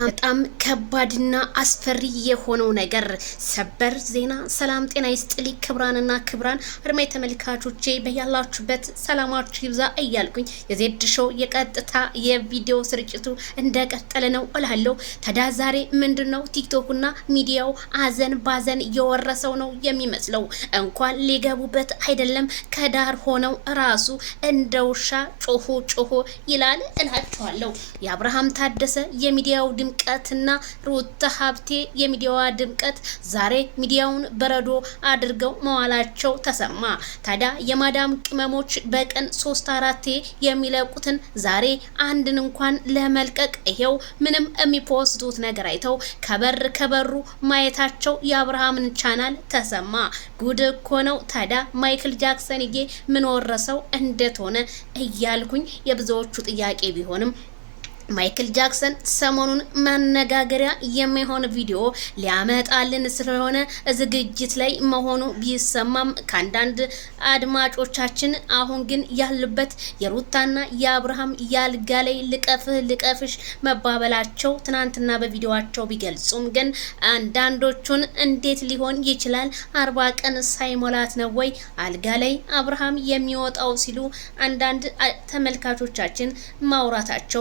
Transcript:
በጣም ከባድና አስፈሪ የሆነው ነገር ሰበር ዜና። ሰላም ጤና ይስጥልኝ ክብራንና ክብራን አድማጭ ተመልካቾቼ በያላችሁበት ሰላማችሁ ይብዛ እያልኩኝ የዜድ ሾው የቀጥታ የቪዲዮ ስርጭቱ እንደቀጠለ ነው እላለሁ። ታዲያ ዛሬ ምንድነው ቲክቶክና ሚዲያው አዘን ባዘን የወረሰው ነው የሚመስለው። እንኳን ሊገቡበት አይደለም ከዳር ሆነው ራሱ እንደ ውሻ ጮሆ ጮሆ ይላል እላችኋለሁ። የአብርሃም ታደሰ የሚዲያው ድምቀትና ሩታ ሀብቴ የሚዲያዋ ድምቀት ዛሬ ሚዲያውን በረዶ አድርገው መዋላቸው ተሰማ። ታዲያ የማዳም ቅመሞች በቀን 3-4 የሚለቁትን ዛሬ አንድን እንኳን ለመልቀቅ ይሄው ምንም የሚፖስቱት ነገር አይተው ከበሩ ማየታቸው የአብርሃምን ቻናል ተሰማ። ጉድ እኮ ነው። ታዲያ ማይክል ጃክሰንዬ ምን ወረሰው እንዴት ሆነ እያልኩኝ የብዙዎቹ ጥያቄ ቢሆንም ማይክል ጃክሰን ሰሞኑን መነጋገሪያ የሚሆን ቪዲዮ ሊያመጣልን ስለሆነ ዝግጅት ላይ መሆኑ ቢሰማም ከአንዳንድ አድማጮቻችን አሁን ግን ያሉበት የሩታና የአብርሃም ያልጋ ላይ ልቀፍሽ መባበላቸው ትናንትና በቪዲዮአቸው ቢገልጹም ግን አንዳንዶቹን እንዴት ሊሆን ይችላል 40 ቀን ሳይሞላት ነው ወይ አልጋ ላይ አብርሃም የሚወጣው ሲሉ አንዳንድ ተመልካቾቻችን ማውራታቸው